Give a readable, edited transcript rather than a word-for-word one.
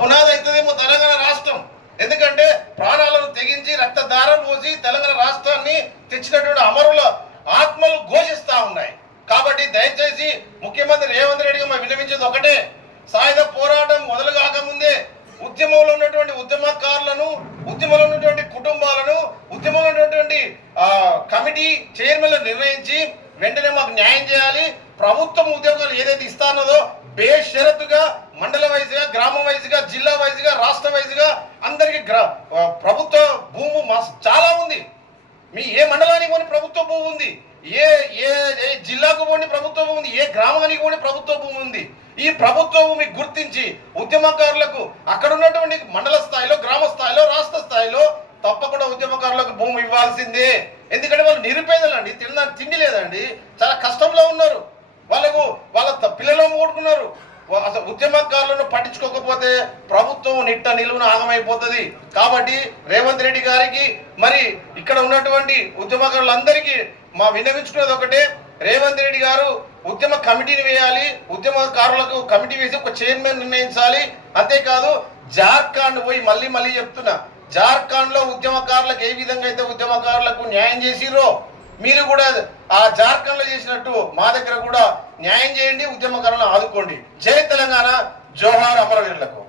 పునాది అవుతుందేమో తెలంగాణ రాష్ట్రం. ఎందుకంటే ప్రాణాలను తెగించి రక్తధారలు పోసి తెలంగాణ రాష్ట్రాన్ని తెచ్చినటువంటి అమరుల ఆత్మలు ఘోషిస్తా ఉన్నాయి. కాబట్టి దయచేసి ముఖ్యమంత్రి రేవంత్ రెడ్డిగా మేము విన్నవించేది ఒకటే, సాయుధ పోరాటం మొదలు కాకముందే ఉద్యమంలో ఉన్నటువంటి ఉద్యమకారులను, ఉద్యమంలో ఉన్నటువంటి కుటుంబాలను, ఉద్యమంలో ఉన్నటువంటి కమిటీ చైర్మన్లను నిర్ణయించి వెంటనే మాకు న్యాయం చేయాలి. ప్రభుత్వం ఉద్యోగాలు ఏదైతే ఇస్తానదో బేషరతుగా మండల వైజ్గా, గ్రామం వైజ్గా, జిల్లా వైజ్గా, రాష్ట్ర వైజ్గా అందరికీ ప్రభుత్వ భూము చాలా ఉంది. మీ ఏ మండలానికి పోని ప్రభుత్వ భూమి ఉంది, ఏ ఏ జిల్లాకు పోని ప్రభుత్వ భూమి ఉంది, ఏ గ్రామానికి పోని ప్రభుత్వ భూమి ఉంది. ఈ ప్రభుత్వ భూమి గుర్తించి ఉద్యమకారులకు అక్కడ ఉన్నటువంటి మండల స్థాయిలో, గ్రామ స్థాయిలో, రాష్ట్ర స్థాయిలో తప్పకుండా ఉద్యమకారులకు భూమి ఇవ్వాల్సిందే. ఎందుకంటే వాళ్ళు నిరుపేదలండి, తిండి లేదండి, చాలా కష్టంలో ఉన్నారు. వాళ్ళ పిల్లలు మూడుకున్నారు. అసలు ఉద్యమకారులను పట్టించుకోకపోతే ప్రభుత్వం నిట్ట నిలువున ఆగమైపోతుంది. కాబట్టి రేవంత్ రెడ్డి గారికి, మరి ఇక్కడ ఉన్నటువంటి ఉద్యమకారులందరికీ మా విన్నవించుకునేది ఒకటే, రేవంత్ రెడ్డి గారు ఉద్యమ కమిటీని వేయాలి, ఉద్యమకారులకు కమిటీ వేసి ఒక చైర్మన్ నిర్ణయించాలి. అంతేకాదు జార్ఖండ్ పోయి మళ్ళీ చెప్తున్నా, జార్ఖండ్ లో ఉద్యమకారులకు ఏ విధంగా అయితే ఉద్యమకారులకు న్యాయం చేసిరో మీరు కూడా ఆ జార్ఖండ్ లో చేసినట్టు మా దగ్గర కూడా న్యాయం చేయండి, ఉద్యమకారులను ఆదుకోండి. జై తెలంగాణ, జోహార్ అమరవీరులకు.